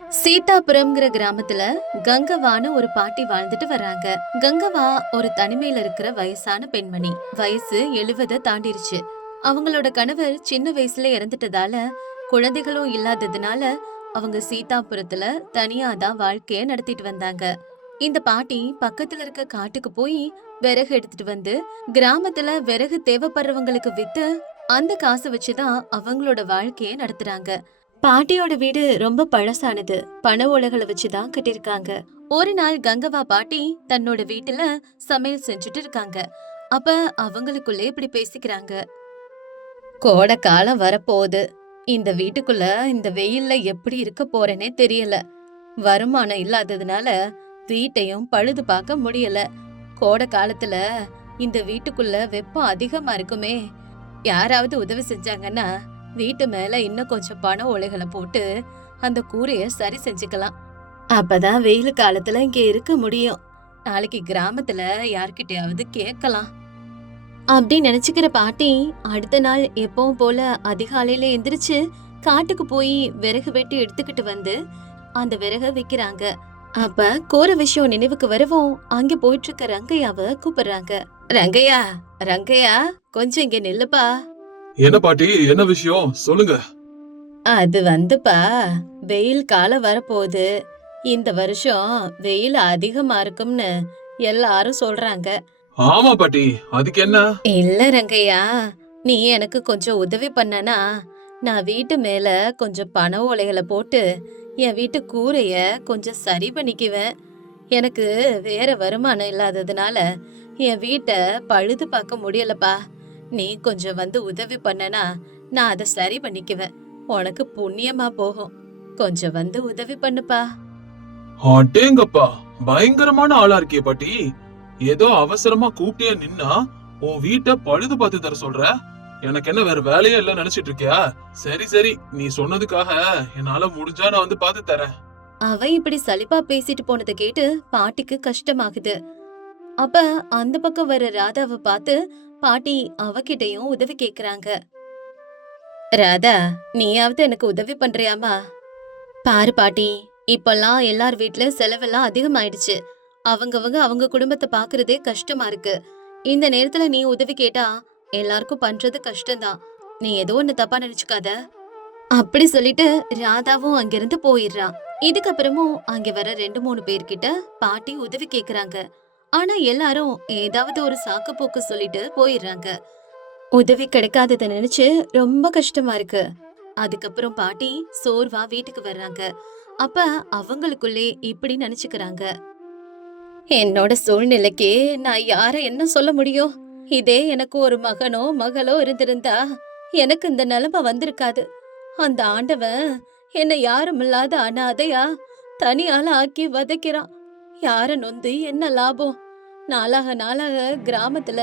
சீதாபுரம்ங்கிற கிராமத்துல கங்கவான்னு ஒரு பாட்டி வாழ்ந்துட்டு வர்றாங்க. கங்கவா ஒரு தனிமையில இருக்கிற வயசான பெண்மணி. வயசு 70 தாண்டிருச்சு. அவங்களோட கணவர் சின்ன வயசுல இறந்துட்டதால குழந்தைகளும் இல்லாததுனால அவங்க சீதாபுரத்துல தனியா தான் வாழ்க்கைய நடத்திட்டு வந்தாங்க. இந்த பாட்டி பக்கத்துல இருக்க காட்டுக்கு போய் விறகு எடுத்துட்டு வந்து கிராமத்துல விறகு தேவைப்படுறவங்களுக்கு வித்து அந்த காசை வச்சுதான் அவங்களோட வாழ்க்கைய நடத்துறாங்க. பாட்டியோட வீடு ரொம்ப பழசானது. பண ஓலைகளை வச்சுதான் கட்டிருக்காங்க. ஒரு நாள் கங்கவா பாட்டி தன்னோட வீட்டுல சமையல் செஞ்சுட்டு இருக்காங்க. அப்ப அவங்களுக்குள்ளே இப்படி பேசிக்கிறாங்க. கோடை காலம் வரப்போகுது. இந்த வீட்டுக்குள்ள இந்த வெயில்ல எப்படி இருக்க போறேனே தெரியல. வருமானம் இல்லாததுனால வீட்டையும் பழுது பார்க்க முடியல. கோடை காலத்துல இந்த வீட்டுக்குள்ள வெப்பம் அதிகமா இருக்குமே. யாராவது உதவி செஞ்சாங்கன்னா வீட்டு மேல இன்னும் கொஞ்சம் பண ஓலைகளை போட்டு அந்த கூரைய சரி செஞ்சுக்கலாம். அப்பதான் வெயில் காலத்துல இங்க இருக்க முடியும். நாளைக்கு கிராமத்துல யார்கிட்டயாவது கேட்கலாம் அப்படி நினைச்சுக்கிற பாட்டி அடுத்த நாள் எப்பவும் போல அதிகாலையில எந்திரிச்சு காட்டுக்கு போய் விறகு வெட்டி எடுத்துக்கிட்டு வந்து அந்த விறக வைக்கிறாங்க. அப்ப கோர விஷயம் நினைவுக்கு வரவும் அங்க போயிட்டு இருக்க ரங்கையாவ கூப்பிடுறாங்க. ரங்கையா, ரங்கையா, கொஞ்சம் இங்க நில்லுப்பா. என்ன பாட்டி, என்ன விஷயம் சொல்லுங்க. அது வந்துப்பா, வெயில் காலம் வரப்போகுது. இந்த வருஷம் வெயில் அதிகமா இருக்கும்னு எல்லாரும் சொல்றாங்க. ஆமா பாட்டி, அதுக்கு என்ன? இல்ல ரங்கையா, நீ எனக்கு கொஞ்சம் உதவி பண்ணனா நான் வீட்டு மேல கொஞ்சம் பண ஓலைகளை போட்டு என் வீட்டு கூரைய கொஞ்சம் சரி பண்ணிக்குவேன். எனக்கு வேற வருமானம் இல்லாததுனால என் வீட்டை பழுது பார்க்க முடியலப்பா. நீ கொஞ்சம் வந்து உதவி பண்ணனா நான் அதை சரி பண்ணிக்குவேன். உனக்கு புண்ணியமா போகும். கொஞ்சம் வந்து உதவி பண்ணுப்பா. அடேங்கப்பா, பயங்கரமான ஆளா இருக்கியே பாட்டி. ஏதோ அவசரமா கூப்பிட்டே நின்னா உன் வீட்டை பழுது பார்த்து தர சொல்ற. எனக்கு என்ன வேற வேலையே இல்ல நினைச்சிட்டு இருக்கியா? சரி சரி, நீ சொன்னதுக்காக என்னால முடிஞ்சா நான் வந்து பார்த்து தரேன். அவ இப்படி சலிப்பா பேசிட்டு போனதை கேட்டு பாட்டிக்கு கஷ்டமாகுது. அப்ப அந்த பக்கம் வர ராதாவை பார்த்து பாட்டி அவகிட்டயும் உதவி கேக்குறாங்க. ராதா, நீயாவது எனக்கு உதவி பண்றியாமா? பாரு பாட்டி, இப்பெல்லாம் எல்லார் வீட்லயும் செலவெல்லாம் அதிகமாயிடுச்சு. அவங்கவங்க அவங்க குடும்பத்தை பாக்குறதே கஷ்டமா இருக்கு. இந்த நேரத்துல நீ உதவி கேட்டா எல்லாருக்கும் பண்றது கஷ்டம்தான். நீ ஏதோ ஒண்ணு தப்பா நினைச்சுக்காத. அப்படி சொல்லிட்டு ராதாவும் அங்கிருந்து போயிடுறான். இதுக்கப்புறமும் அங்க வர 2-3 பேர்கிட்ட பாட்டி உதவி கேக்குறாங்க. ஆனா எல்லாரும் ஏதாவது ஒரு சாக்கு போக்கு சொல்லிட்டு போயிடுறாங்க. உதவி கிடைக்காதத நினைச்சு ரொம்ப கஷ்டமா இருக்கு. அதுக்கப்புறம் பாட்டி சோர்வா வீட்டுக்கு வர்றாங்க. அப்ப அவங்களுக்குள்ளே இப்படி நினைச்சுக்கிறாங்க. என்னோட சூழ்நிலைக்கு நான் யார என்ன சொல்ல முடியும்? இதே எனக்கு ஒரு மகனோ மகளோ இருந்திருந்தா எனக்கு இந்த நிலைமை வந்திருக்காது. அந்த ஆண்டவன் என்னை யாருமில்லாத அனாதையா தனியால ஆக்கி வதைக்கிறான். யார நொந்து என்ன லாபம்? நாளாக நாளாக கிராமத்துல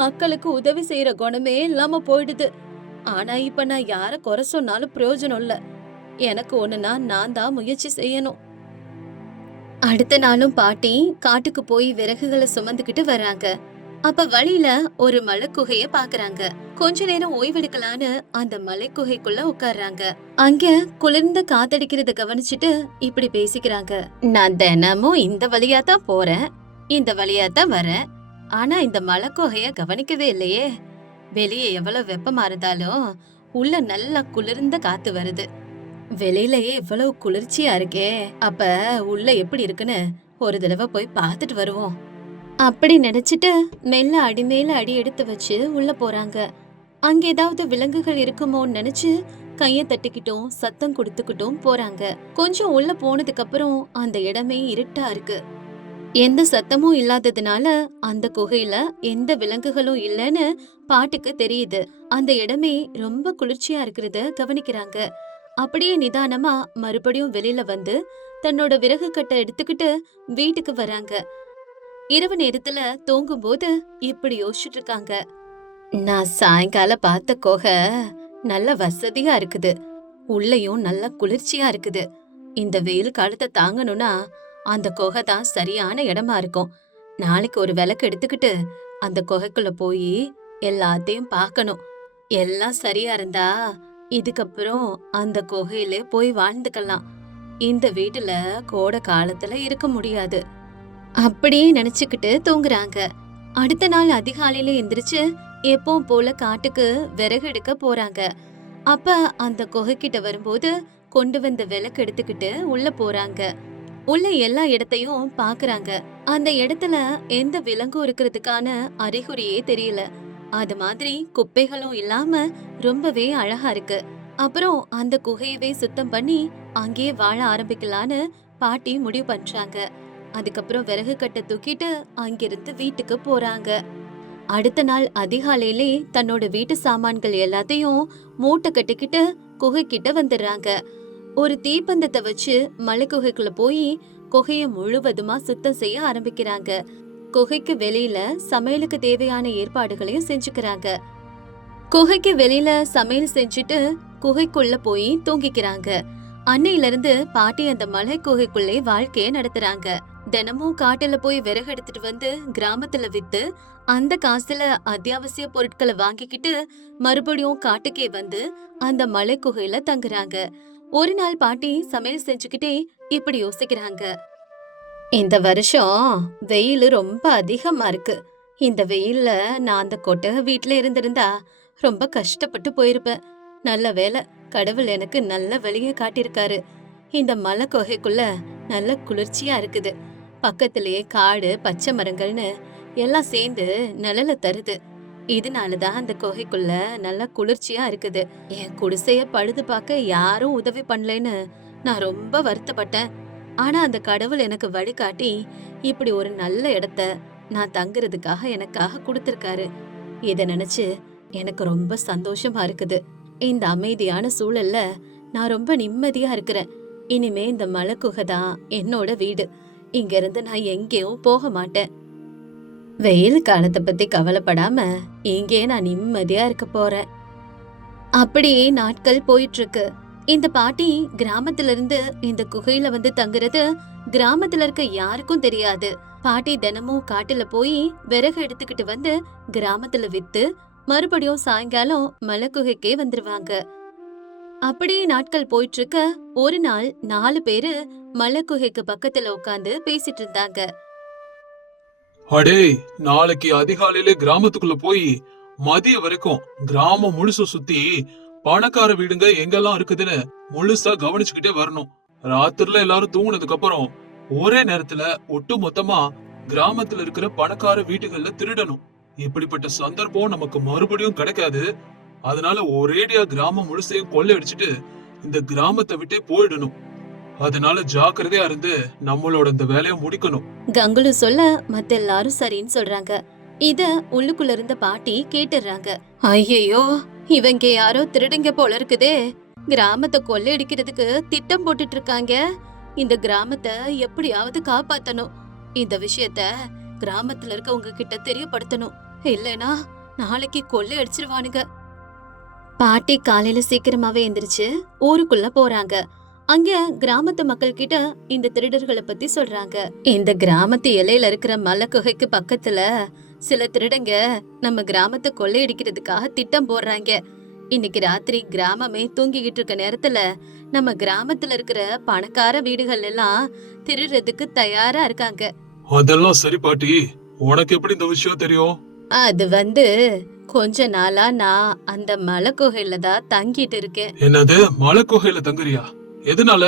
மக்களுக்கு உதவி செய்யற குணமே இல்லாம போயிடுது. ஆனா இப்ப நான் யார குறை சொன்னாலும் பிரயோஜனம் இல்ல. எனக்கு ஒண்ணுனா நான் தான் முயற்சி செய்யணும். அடுத்த நாளும் பாட்டி காட்டுக்கு போய் விறகுகளை சுமந்துக்கிட்டு வர்றாங்க. அப்ப வழியில ஒரு மலைக்குகைய பாக்குறாங்க. கொஞ்ச நேரம் ஓய்வெடுக்கலான்னு அந்த மலைக்குகைக்குள்ள உட்கார்றாங்க. அங்க குளிர்ந்த காத்தடிக்கிறத கவனிச்சுட்டு இப்படி பேசிக்கிறாங்க. நான் தினமும் இந்த வழியா தான் போறேன், இந்த வழியா தான் வரேன். ஆனா இந்த மலைக்குகைய கவனிக்கவே இல்லையே. வெளியே எவ்வளவு வெப்பமா இருந்தாலும் உள்ள நல்லா குளிர்ந்த காத்து வருது. வெளியிலயே இவ்வளவு குளிர்ச்சியா இருக்கே, அப்ப உள்ள எப்படி இருக்குன்னு ஒரு தடவை போய் பார்த்துட்டு வருவோம் அப்படி நினைச்சிட்டு மெல்ல அடி மேல அடி எடுத்து வச்சு உள்ள போறாங்க. அங்க ஏதாவது விலங்குகள் இருக்குமோன்னு நினைச்சு கைய தட்டிக்கிட்டும் சத்தம் கொடுத்துக்கிட்டும் போறாங்க. கொஞ்சம் உள்ள போனதுக்கு அப்புறம் அந்த இடமே இருட்டா இருக்கு. எந்த சத்தமும் இல்லாததுனால அந்த குகையில எந்த விலங்குகளும் இல்லைன்னு பாட்டுக்கு தெரியுது. அந்த இடமே ரொம்ப குளிர்ச்சியா இருக்கிறத கவனிக்கிறாங்க. அப்படியே நிதானமா மறுபடியும் வெளியில வந்து தன்னோட விறகு கட்டை எடுத்துக்கிட்டு வீட்டுக்கு வராங்க. இரவு நேரத்துல தூங்கும் போது இப்படி யோசிச்சுட்டு இருக்காங்க. நான் சாயங்கால பார்த்த குகை நல்ல வசதியா இருக்குது. உள்ளயும் நல்ல குளிர்ச்சியா இருக்குது. இந்த வெயில் காலத்தை தாங்கணும்னா அந்த குகை தான் சரியான இடமா இருக்கும். நாளைக்கு ஒரு விளக்கு எடுத்துக்கிட்டு அந்த குகைக்குள்ள போய் எல்லாத்தையும் பார்க்கணும். எல்லாம் சரியா இருந்தா இதுக்கப்புறம் அந்த குகையில போய் வாழ்ந்துக்கலாம். இந்த வீட்டுல கோடை காலத்துல இருக்க முடியாது அப்படியே நினைச்சுக்கிட்டு தூங்குறாங்க. அடுத்த நாள் அதிகாலையில எந்திரிச்சு எப்பவும் போல காட்டுக்கு விறகு எடுக்க போறாங்க. அப்ப அந்த குகைக்கிட்ட வரும்போது கொண்டு வந்த விளக்கு எடுத்துக்கிட்டு உள்ள போறாங்க. உள்ள எல்லா இடத்தையும் பாக்குறாங்க. அந்த இடத்துல எந்த விலங்கும் இருக்கிறதுக்கான அறிகுறியே தெரியல. அது மாதிரி குப்பைகளும் இல்லாம ரொம்பவே அழகா இருக்கு. அப்புறம் அந்த குகையவே சுத்தம் பண்ணி அங்கேயே வாழ ஆரம்பிக்கலான்னு பாட்டி முடிவு பண்றாங்க. அதுக்கப்புறம் விறகு கட்டை தூக்கிட்டு அங்கிருந்து வீட்டுக்கு போறாங்க. அடுத்த நாள் அதிகாலையிலே தன்னோட வீட்டு சாமான்கள் எல்லாத்தையும் மூட்டை கட்டிக்கிட்டு குகை கிட்ட வந்துடுறாங்க. ஒரு தீப்பந்தத்தை வச்சு மலை குகைக்குள்ள போய் குகைய முழுவதுமா சுத்தம் செய்ய ஆரம்பிக்கிறாங்க. குகைக்கு வெளியில சமையலுக்கு தேவையான ஏற்பாடுகளையும் செஞ்சுக்கிறாங்க. குகைக்கு வெளியில சமையல் செஞ்சுட்டு குகைக்குள்ள போய் தூங்கிக்கிறாங்க. அன்னையில இருந்து பாட்டி அந்த மலை குகைக்குள்ளே வாழ்க்கைய நடத்துறாங்க. தினமும் காட்டுல போய் விறகு எடுத்துட்டு வந்து கிராமத்துல வித்து அந்த காசுல அத்தியாவசிய பொருட்களை வாங்கிக்கிட்டு மறுபடியும் காட்டுக்கே வந்து அந்த மலை குகையில தங்குறாங்க. ஒரு நாள் பாட்டி சமையல் செஞ்சுக்கிட்டே இப்படி யோசிக்கிறாங்க. இந்த வருஷம் வெயில் ரொம்ப அதிகமா இருக்கு. இந்த வெயில்ல நான் அந்த கொட்டகை வீட்டுல இருந்திருந்தா ரொம்ப கஷ்டப்பட்டு போயிருப்பேன். நல்ல வேளை, கடவுள் எனக்கு நல்ல வழியை காட்டியிருக்காரு. இந்த மலை குகைக்குள்ள நல்ல குளிர்ச்சியா இருக்குது. பக்கத்திலேயே காடு, பச்சை மரங்கள்னு எல்லாம் சேர்ந்து நிழல தருது. இதனாலதான் அந்த குகைக்குள்ள நல்ல குளிர்ச்சியா இருக்குது. என் குடிசைய பழுது பார்க்க யாரும் உதவி பண்ணலன்னு நான் ரொம்ப வருத்தப்பட்டேன். ஆனா அந்த கடவுள் எனக்கு வழிகாட்டி இப்படி ஒரு நல்ல இடத்த நான் தங்குறதுக்காக எனக்காக கொடுத்திருக்காரு. இத நினைச்சு எனக்கு ரொம்ப சந்தோஷமா இருக்குது. இந்த அமைதியான சூழல்ல நான் ரொம்ப நிம்மதியா இருக்கிறேன். இனிமே இந்த மலை குகை தான் என்னோட வீடு. இங்க இருந்து நான் எங்கேயும் போக மாட்டேன். வெயில் காலத்தை பத்தி கவலைப்படாம இங்கே நான் நிம்மதியா இருக்க போறேன். அப்படியே நாட்கள் போயிட்டு இருக்கு. இந்த பாட்டி கிராமத்துல இருந்து இந்த குகையில வந்து தங்குறது கிராமத்துல இருக்க யாருக்கும் தெரியாது. பாட்டி தினமும் காட்டுல போய் விறகு எடுத்துக்கிட்டு வந்து கிராமத்துல வித்து மறுபடியும் சாயங்காலம் மலை குகைக்கே வந்துருவாங்க. அப்படியே நாட்கள் போயிட்டு இருக்க ஒரு நாள் 4 பேரு மலை குகைக்கு பக்கத்துல உட்காந்து பேசிட்டு இருந்தாங்க. அடே, நாளைக்கு அதிகாலையில கிராமத்துக்குள்ள போய் மதிய வரைக்கும் கிராமம் முழுசு சுத்தி பணக்கார வீடுங்க எங்கெல்லாம் இருக்குதுன்னு முழுசா கவனிச்சுக்கிட்டே வரணும். ராத்திரில எல்லாரும் தூங்குனதுக்கு அப்புறம் ஒரே நேரத்துல ஒட்டு மொத்தமா கிராமத்துல இருக்கிற பணக்கார வீட்டுகள்ல திருடணும். இப்படிப்பட்ட சந்தர்ப்பம் நமக்கு மறுபடியும் கிடைக்காது. அதனால ஒரேடியா கிராமம் முழுசையும் கொள்ளையடிச்சிட்டு இந்த கிராமத்தை விட்டே போயிடணும். அதனால ஜாக்கிரதையா இருந்து நம்மளோட இந்த வேலையை முடிக்கணும். கங்குலு சொல்ல மத்த எல்லாரும் சரின்னு சொல்றாங்க. இத உள்ளுக்குள்ள இருந்த பாட்டி கேட்டுறாங்க. ஐயோ, இவங்க யாரோ திருடுங்க போல இருக்குதே. கிராமத்தை கொள்ளையடிக்கிறதுக்கு திட்டம் போட்டுட்டு இருக்காங்க. இந்த கிராமத்தை எப்படியாவது காப்பாத்தணும். இந்த விஷயத்த கிராமத்துல இருக்கவங்க கிட்ட தெரியப்படுத்தணும். இல்லைனா நாளைக்கு கொள்ளையடிச்சிருவானுங்க. பாட்டி காலையில சீக்கிரமாவே எந்திரிச்சு ஊருக்குள்ள போறாங்க. அங்க கிராமத்து மக்கள் கிட்ட இந்த திருடர்களை பத்தி சொல்றாங்க. இந்த கிராமத்து எல்லையில இருக்கிற மலை குகைக்கு பக்கத்துல சில திருடங்க நம்ம கிராமத்தை கொள்ளையடிக்கிறதுக்காக திட்டம் போடுறாங்க. இன்னைக்கு ராத்திரி கிராமமே தூங்கிக்கிட்டு இருக்க நேரத்துல நம்ம கிராமத்துல இருக்கிற பணக்கார வீடுகள் எல்லாம் திருடுறதுக்கு தயாரா இருக்காங்க. அதெல்லாம் சரி பாட்டி, உனக்கு எப்படி இந்த விஷயம் தெரியும்? அது கொஞ்ச நாளா நான் அந்த மலை குகையில தான் தங்கிட்டு இருக்கேன். என்னது, மலை குகையில தங்குறியா? எதனால?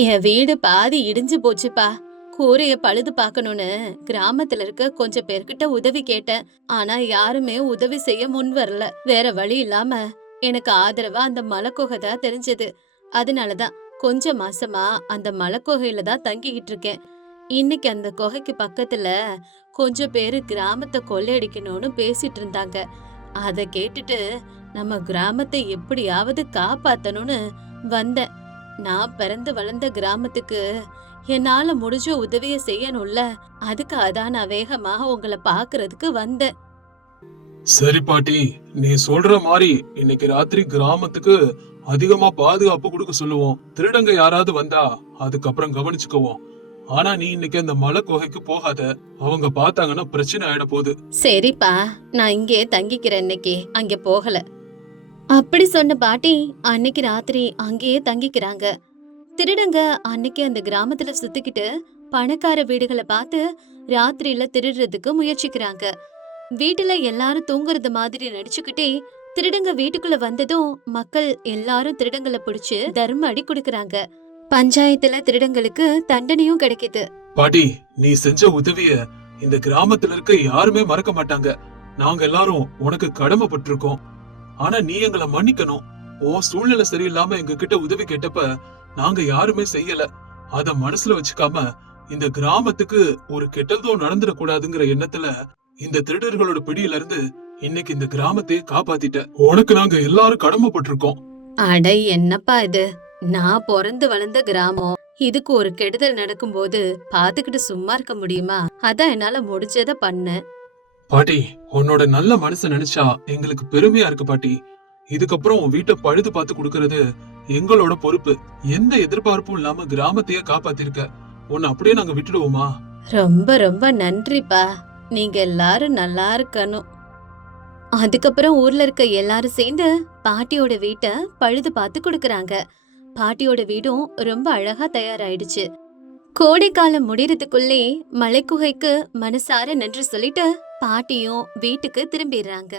என் வீடு பாதி இடிஞ்சு போச்சுப்பா. கூரைய பழுது பார்க்கணும்னு கிராமத்துல இருக்க கொஞ்சம் பேர்கிட்ட உதவி கேட்டேன். ஆனா யாருமே உதவி செய்ய முன் வரல. வேற வழி இல்லாம எனக்கு ஆதரவா அந்த மலைக்குகை தான் தெரிஞ்சது. அதனாலதான் கொஞ்ச மாசமா அந்த மலைக்குகையில தான் தங்கிக்கிட்டு இருக்கேன். இன்னைக்கு அந்த குகைக்கு பக்கத்துல கொஞ்சம் பேரு கிராமத்தை கொள்ளையடிக்கணும்னு பேசிட்டு இருந்தாங்க. அத கேட்டுட்டு நம்ம கிராமத்தை எப்படியாவது காப்பாத்தணும்னு வந்தேன். நான் பிறந்து வளர்ந்த கிராமத்துக்கு என்னால முடிஞ்ச உதவிய செய்யணும்ல, அதுக்காக தான் நான் வேகமாக உங்களை பாக்குறதுக்கு வந்தேன். சரி பாட்டி, நீ சொல்ற மாதிரி இன்னைக்கு ராத்திரி கிராமத்துக்கு அதிகமா பாதுகாப்பு கொடுக்க சொல்லுவோம். திருடங்க யாராவது வந்தா அதுக்கப்புறம் கவனிச்சுக்குவோம். ஆனா நீ இன்னைக்கு அந்த மலை குகைக்கு போகாத. அவங்க பார்த்தாங்கன்னா பிரச்சனை ஆயிட போகுது. சரிப்பா, நான் இங்கே தங்கிக்கிறேன். இன்னைக்கு அங்க போகல. அப்படி சொன்ன பாட்டி அன்னைக்கு ராத்திரி அங்கேயே தங்கிக்கிறாங்க. திருடங்க அன்னைக்கு அந்த கிராமத்துல சுத்திக்கிட்டு பணக்கார வீடுகளை பார்த்து ராத்திரியில திருடுறதுக்கு முயற்சிக்கிறாங்க. வீட்டுல எல்லாரும் தூங்குறது மாதிரி நடிச்சுக்கிட்டே திருடங்க வீட்டுக்குள்ள வந்ததும் மக்கள் எல்லாரும் திருடங்களை பிடிச்சு தர்ம அடி கொடுக்கறாங்க. பஞ்சாயத்துல திருடங்களுக்கு தண்டனையும் கிடைக்குது. பாட்டி, நீ செஞ்ச உதவிய இந்த கிராமத்துல இருக்க யாருமே மறக்க மாட்டாங்க. நாங்க எல்லாரும் உனக்கு கடமைப்பட்டிருக்கோம். ஆனா நீ எங்களை மன்னிக்கணும். உன் சூழ்நிலை சரியில்லாம எங்க கிட்ட உதவி கேட்டப்ப நாங்க யாருமே செய்யல. அத மனசுல வச்சுக்காம இந்த கிராமத்துக்கு ஒரு கெட்டதும் நடந்துடக்கூடாதுங்கிற எண்ணத்துல இந்த திருடர்களோட பிடியில இருந்து இன்னைக்கு இந்த கிராமத்தையே காப்பாத்திட்ட. உனக்கு நாங்க எல்லாரும் கடமைப்பட்டிருக்கோம். அட என்னப்பா இது, நான் பிறந்து வளர்ந்த கிராமம். இதுக்கு ஒரு கெடுதல் நடக்கும்போது பாத்துக்கிட்டு சும்மா இருக்க முடியுமா? அதான் என்னால முடிஞ்சத பண்ண. பாட்டி, உன்னோட நல்ல மனசை நினைச்சா எங்களுக்கு பெருமையா இருக்கு பாட்டி. இதுக்கப்புறம் உன் வீட்டை பழுது பார்த்து கொடுக்கறது எங்களோட பொறுப்பு. எந்த எதிர்பார்ப்பும் இல்லாம கிராமத்தையே காப்பாத்திருக்க. உன்னை அப்படியே நாங்க விட்டுடுவோமா? ரொம்ப ரொம்ப நன்றிப்பா. நீங்க எல்லாரும் நல்லா இருக்கணும். அதுக்கப்புறம் ஊர்ல இருக்க எல்லாரும் சேர்ந்து பாட்டியோட வீட்டை பழுது பார்த்து கொடுக்கறாங்க. பாட்டியோட வீடும் ரொம்ப அழகா தயாராயிடுச்சு. கோடைக்காலம் முடியறதுக்குள்ளே மலைக்குகைக்கு மனசார நன்றி சொல்லிட்டு பாட்டியும் வீட்டுக்கு திரும்பிடுறாங்க.